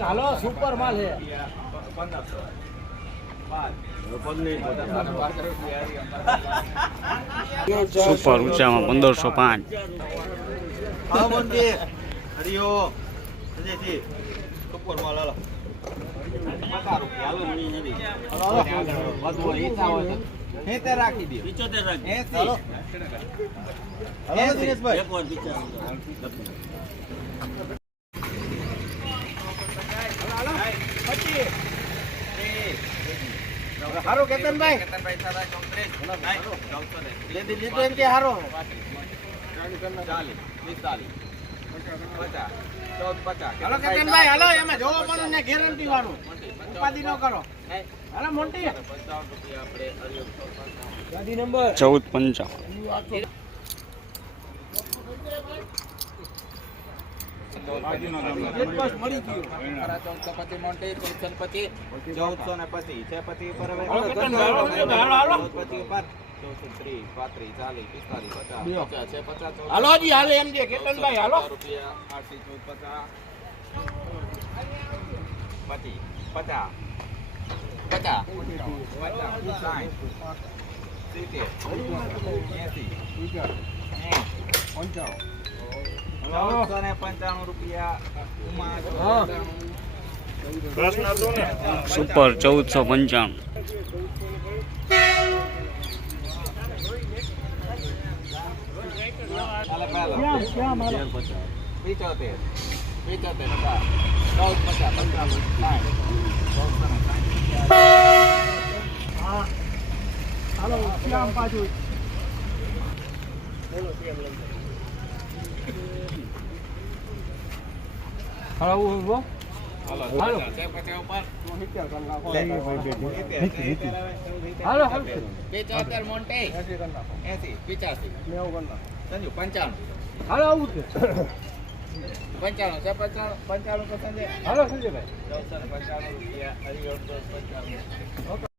હાલો super માલ છે super ઊંચામાં પંદરસો પાંચ. હરિયો સુપર હરિઓ સંજયજી ઉપરમાં લાલો. પચાસ રૂપિયા હાલો ઈચ્છા હોય તો હેતે રાખી દો એસી એસી દિનેશભાઈ હારો કેતનભાઈ લીધી લીધું એમ કે હારો ચાલીસ પિસ્તાલીસ પચાસ ચૌદ પચાસ હાલો કેતનભાઈ હાલો એમાં જોવો પણ ને ગેરંટી વાળું. ઉપાધિ ન કરો. હાલો મોટી. પંચાવન રૂપિયા આપણે હરિઓમ ગાડી નંબર. ચૌદ પંચાવન. ચૌદસો ને પચીસ. છે પચીસ ઉપર. પાંત્રીસ ચાલીસ પિસ્તાલીસ પચાસ પચાસ છે પચાસ હાલો જી હાલે એમ જે કેતનભાઈ હાલો. રૂપિયા આઠથી ચૌદ પચાસ પચીસ પચાસ પચાસ પચાસ સાઠ સિત્તેર એંસી ચૌદસો ને પંચાણું રૂપિયા ઉમા સુપર ચૌદસો પંચાણું. પિચોતેર પિચોતેર પચાસ ચૌદ પચાસ પંચાવન સાઠ ચૌદસો ને હાલો શ્યામ પાછું હાલો ઊભો હાલો હાલો. પચાસ હાલો હાલો હાલો આવું છે. પંચાણું છે પંચાણું પંચાણું પસંદ હાલો સંજયભાઈ. ચૌદસો પંચાણું રૂપિયા હરિઓમ પંચાણું.